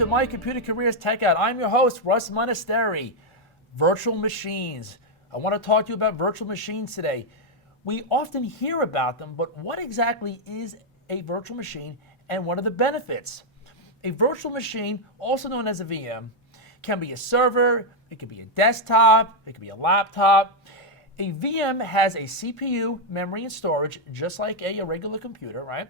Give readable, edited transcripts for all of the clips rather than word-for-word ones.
to My Computer Career's Tech Out. I'm your host, Russ Munisteri. Virtual machines. I want to talk to you about virtual machines today. We often hear about them, but what exactly is a virtual machine and what are the benefits? A virtual machine, also known as a VM, can be a server, it can be a desktop, it can be a laptop. A VM has a CPU, memory, and storage, just like a regular computer, right?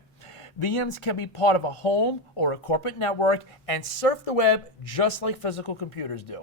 VMs can be part of a home or a corporate network and surf the web just like physical computers do.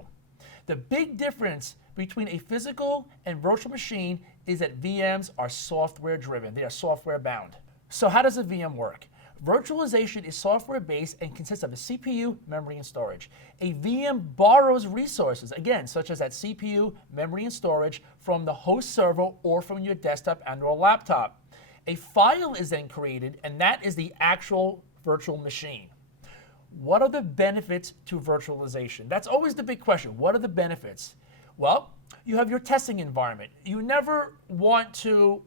The big difference between a physical and virtual machine is that VMs are software driven. They are software bound. So how does a VM work? Virtualization is software based and consists of a CPU, memory, and storage. A VM borrows resources, again, such as that CPU, memory, and storage from the host server or from your desktop and/or laptop. A file is then created, and that is the actual virtual machine. What are the benefits to virtualization? That's always the big question. What are the benefits? Well, you have your testing environment. You never want to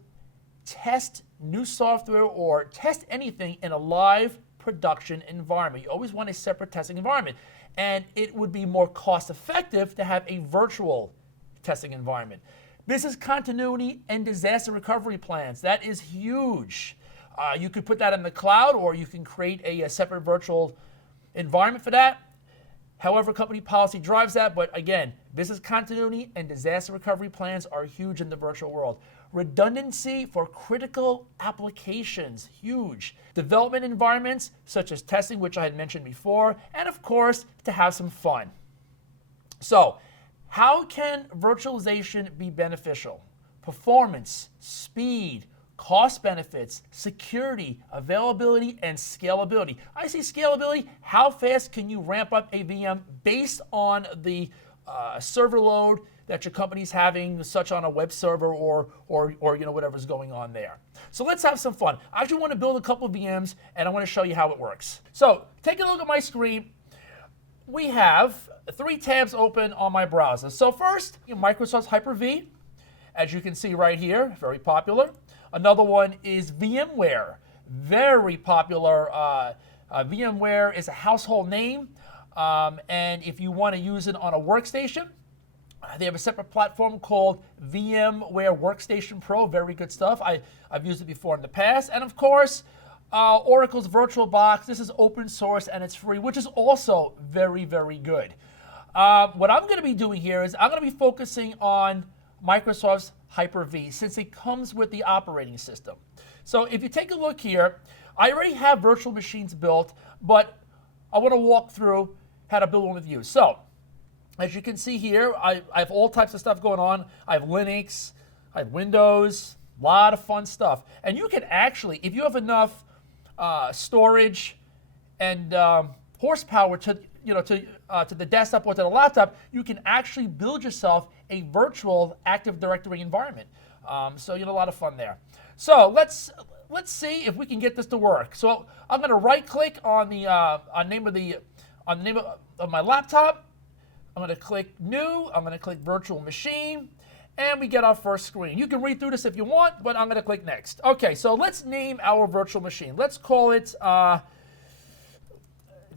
test new software or test anything in a live production environment. You always want a separate testing environment. And it would be more cost effective to have a virtual testing environment. Business continuity and disaster recovery plans. That is huge. You could put that in the cloud or you can create a separate virtual environment for that. However, company policy drives that, but again, business continuity and disaster recovery plans are huge in the virtual world. Redundancy for critical applications, huge. Development environments, such as testing, which I had mentioned before, and of course, to have some fun. So, how can virtualization be beneficial? Performance, speed, cost benefits, security, availability, and scalability. I say scalability, how fast can you ramp up a VM based on the server load that your company's having, such on a web server or whatever's going on there. So let's have some fun. I actually want to build a couple of VMs and I want to show you how it works. So take a look at my screen. We have 3 tabs open on my browser. So first, Microsoft's Hyper-V, as you can see right here, very popular. Another one is VMware, very popular. VMware is a household name, and if you want to use it on a workstation, they have a separate platform called VMware Workstation Pro, very good stuff. I've used it before in the past. And of course, Oracle's VirtualBox, this is open source and it's free, which is also very, very good. What I'm going to be doing here is I'm going to be focusing on Microsoft's Hyper-V since it comes with the operating system. So if you take a look here, I already have virtual machines built, but I want to walk through how to build one with you. So as you can see here, I have all types of stuff going on. I have Linux, I have Windows, a lot of fun stuff. And you can actually, if you have enough storage and horsepower to the desktop or to the laptop, you can actually build yourself a virtual Active Directory environment. So a lot of fun there. So let's see if we can get this to work. So I'm going to right-click on the name of my laptop. I'm going to click New. I'm going to click Virtual Machine, and we get our first screen. You can read through this if you want, but I'm going to click Next. Okay, so let's name our virtual machine. Let's call it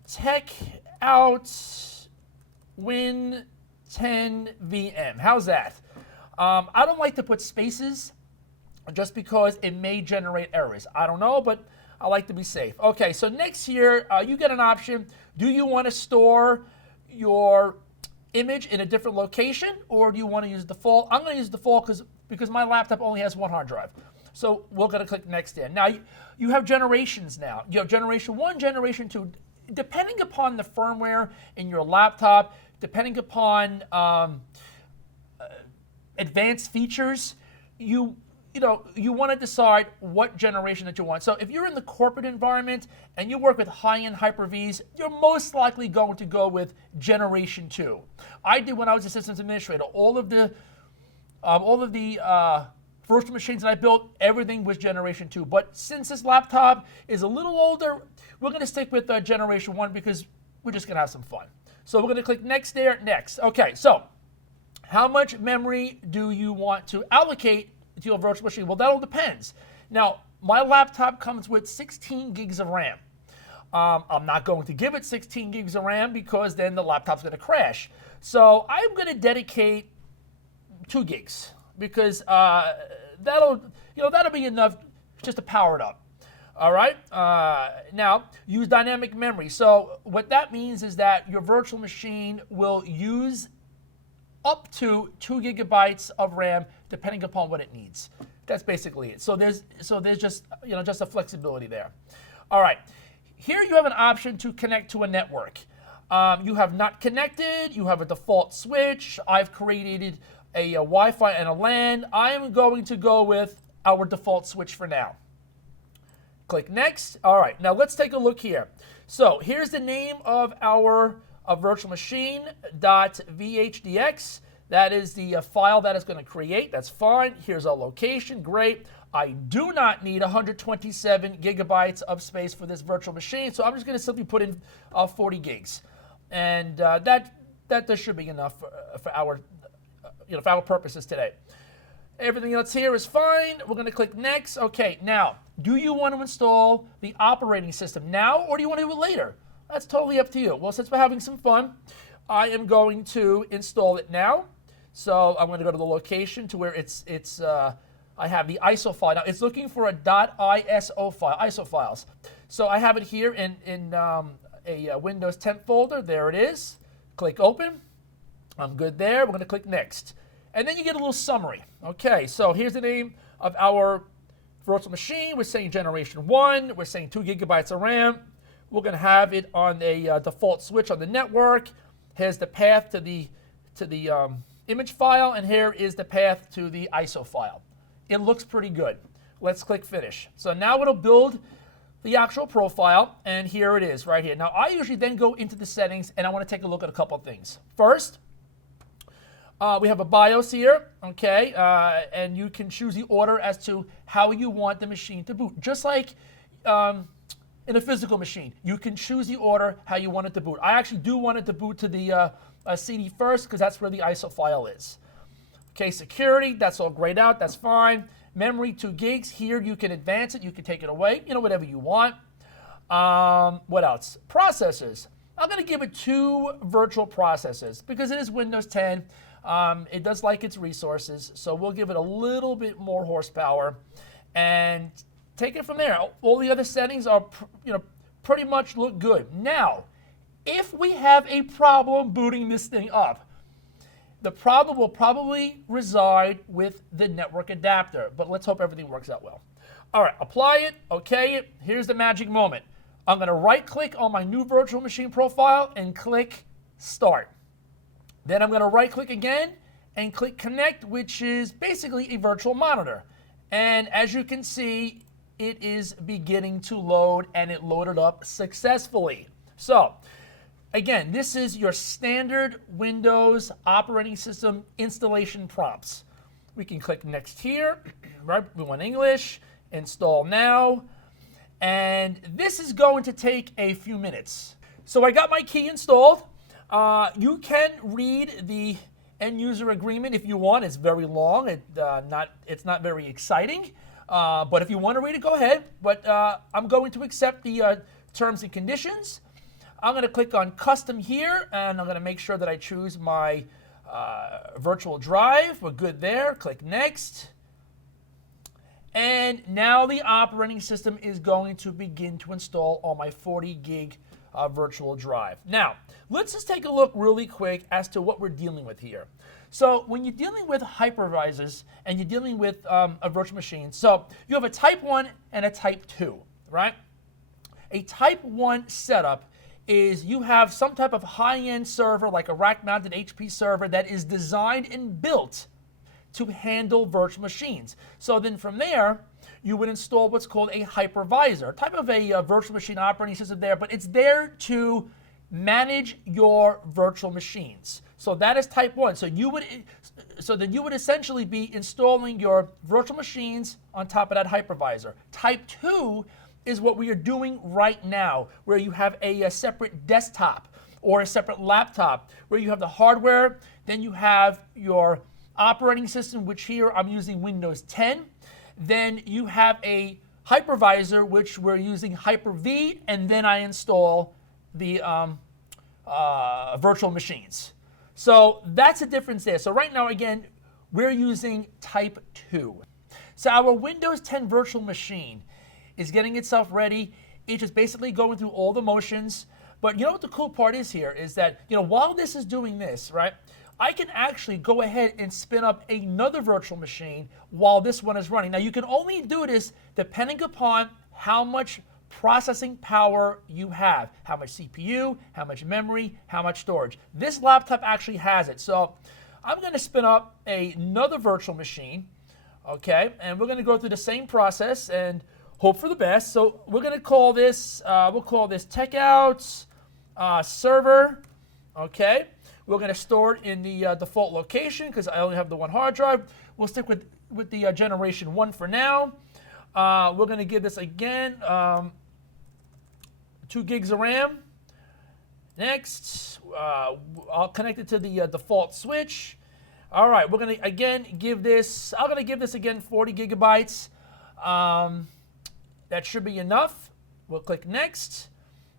Tech Out Win 10 VM. How's that? I don't like to put spaces just because it may generate errors. I don't know, but I like to be safe. Okay, so next here, you get an option. Do you want to store your image in a different location, or do you want to use default? I'm going to use default because my laptop only has 1 hard drive. So we're going to click Next in. Now, you have generations now. You have generation 1, generation 2. Depending upon the firmware in your laptop, depending upon advanced features, you want to decide what generation that you want. So if you're in the corporate environment and you work with high-end Hyper-Vs, you're most likely going to go with generation 2. I did when I was a systems administrator. All of the virtual machines that I built, everything was generation 2. But since this laptop is a little older, we're going to stick with generation 1 because we're just going to have some fun. So we're going to click Next there, Next. Okay, so how much memory do you want to allocate to your virtual machine? Well, that all depends. Now, my laptop comes with 16 gigs of RAM. I'm not going to give it 16 gigs of RAM because then the laptop's going to crash. So I'm going to dedicate 2 gigs because that'll be enough just to power it up. All right. Now use dynamic memory. So what that means is that your virtual machine will use up to 2 gigabytes of RAM depending upon what it needs. That's basically it. So there's just just a flexibility there. All right. Here you have an option to connect to a network. You have not connected. You have a default switch. I've created a Wi-Fi and a LAN. I am going to go with our default switch for now. Click next. All right, now let's take a look here. So here's the name of our virtual machine, .vhdx. That is the file that it's going to create. That's fine. Here's our location. Great. I do not need 127 gigabytes of space for this virtual machine, so I'm just going to simply put in 40 gigs. And that should be enough for our purposes today. Everything else here is fine. We're going to click next. Okay, now, do you want to install the operating system now or do you want to do it later? That's totally up to you. Well, since we're having some fun, I am going to install it now. So I'm going to go to the location to where I have the ISO file. Now, it's looking for a .iso file, ISO files. So I have it here in a Windows 10 folder. There it is. Click open. I'm good there. We're going to click next. And then you get a little summary. Okay, so here's the name of our virtual machine. We're saying generation 1. We're saying 2 gigabytes of RAM. We're going to have it on a default switch on the network. Here's the path to the image file, and here is the path to the ISO file. It looks pretty good. Let's click finish. So now it'll build the actual profile, and here it is right here. Now I usually then go into the settings, and I want to take a look at a couple of things. First, we have a BIOS here, okay, and you can choose the order as to how you want the machine to boot. Just like in a physical machine, you can choose the order how you want it to boot. I actually do want it to boot to the CD first because that's where the ISO file is. Okay, security, that's all grayed out, that's fine. Memory, 2 gigs. Here you can advance it, you can take it away, whatever you want. What else? Processors. I'm going to give it 2 virtual processors because it is Windows 10. It does like its resources, so we'll give it a little bit more horsepower and take it from there. All the other settings are, pretty much look good. Now, if we have a problem booting this thing up, the problem will probably reside with the network adapter, but let's hope everything works out well. All right, apply it, okay it. Here's the magic moment. I'm going to right-click on my new virtual machine profile and click Start. Then I'm going to right-click again and click Connect, which is basically a virtual monitor. And as you can see, it is beginning to load, and it loaded up successfully. So, again, this is your standard Windows operating system installation prompts. We can click Next here, right? We want English, Install Now, and this is going to take a few minutes. So I got my key installed. You can read the end user agreement if you want. It's very long. It's not very exciting. But if you want to read it, go ahead. But I'm going to accept the terms and conditions. I'm going to click on Custom here, and I'm going to make sure that I choose my virtual drive. We're good there. Click Next. And now the operating system is going to begin to install on my 40 gig virtual drive. Now, let's just take a look really quick as to what we're dealing with here. So when you're dealing with hypervisors and you're dealing with a virtual machine, so you have a type 1 and a type 2, right? A type 1 setup is you have some type of high-end server like a rack-mounted HP server that is designed and built to handle virtual machines. So then from there, you would install what's called a hypervisor, type of a virtual machine operating system there, but it's there to manage your virtual machines. So that is type 1. So then you would essentially be installing your virtual machines on top of that hypervisor. Type 2 is what we are doing right now, where you have a separate desktop or a separate laptop, where you have the hardware, then you have your operating system, which here I'm using Windows 10. Then you have a Hypervisor, which we're using Hyper-V, and then I install the virtual machines. So that's a difference there. So right now, again, we're using Type 2. So our Windows 10 virtual machine is getting itself ready. It's just basically going through all the motions. But you know what the cool part is here is that, while this is doing this, right, I can actually go ahead and spin up another virtual machine while this one is running. Now, you can only do this depending upon how much processing power you have, how much CPU, how much memory, how much storage. This laptop actually has it. So I'm going to spin up another virtual machine, okay, and we're going to go through the same process and hope for the best. So we're going to call this, we'll call this TechOut server, okay. We're going to store it in the default location because I only have the one hard drive. We'll stick with the generation 1 for now. We're going to give this again 2 gigs of RAM. Next, I'll connect it to the default switch. All right, we're going to again give this, I'm going to give this again 40 gigabytes. That should be enough. We'll click next.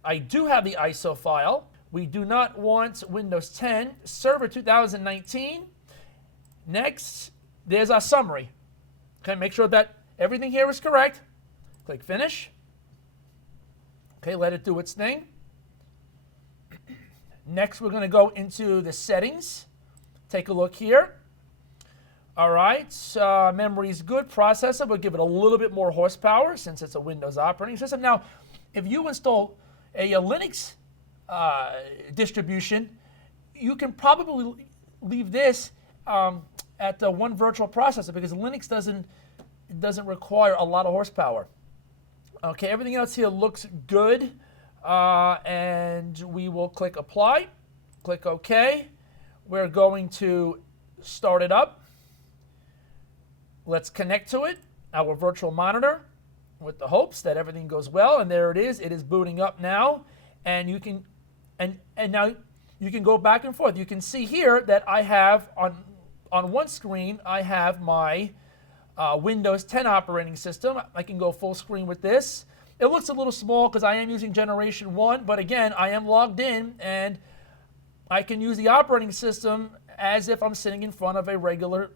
I do have the ISO file. We do not want Windows 10 Server 2019. Next, there's our summary. Okay, make sure that everything here is correct. Click Finish. Okay, let it do its thing. Next, we're going to go into the settings. Take a look here. All right, memory is good. Processor, we'll give it a little bit more horsepower since it's a Windows operating system. Now, if you install a Linux distribution, you can probably leave this at the one virtual processor because Linux doesn't require a lot of horsepower. Okay, everything else here looks good, and we will click Apply, click OK. We're going to start it up. Let's connect to it, our virtual monitor, with the hopes that everything goes well. And there it is. It is booting up now, and you can now you can go back and forth. You can see here that I have on one screen I have my Windows 10 operating system. I can go full screen with this. It looks a little small because I am using generation 1, but again, I am logged in and I can use the operating system as if I'm sitting in front of a regular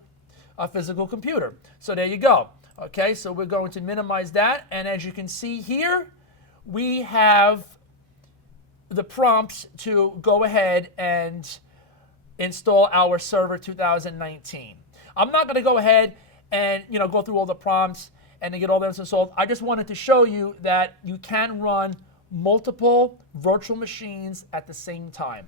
physical computer. So there you go. Okay, so we're going to minimize that, and as you can see here, we have the prompts to go ahead and install our Server 2019. I'm not going to go ahead and go through all the prompts and then get all those installed. I just wanted to show you that you can run multiple virtual machines at the same time.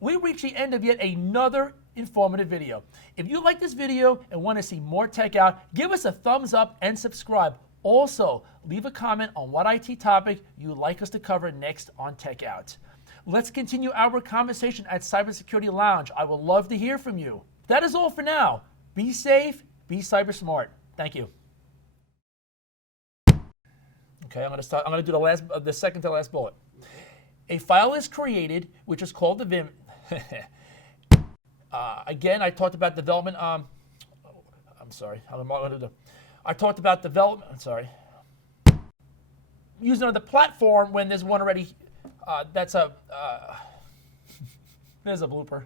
We reached the end of yet another informative video. If you like this video and want to see more Tech Out, give us a thumbs up and subscribe. Also, leave a comment on what IT topic you'd like us to cover next on Tech Out. Let's continue our conversation at Cybersecurity Lounge. I would love to hear from you. That is all for now. Be safe, be cyber smart. Thank you. Okay, I'm going to do the second to last bullet. A file is created, which is called the Vim. Again, I talked about development. I'm sorry. I talked about development. I'm sorry. Using the platform when there's one already. There's a blooper.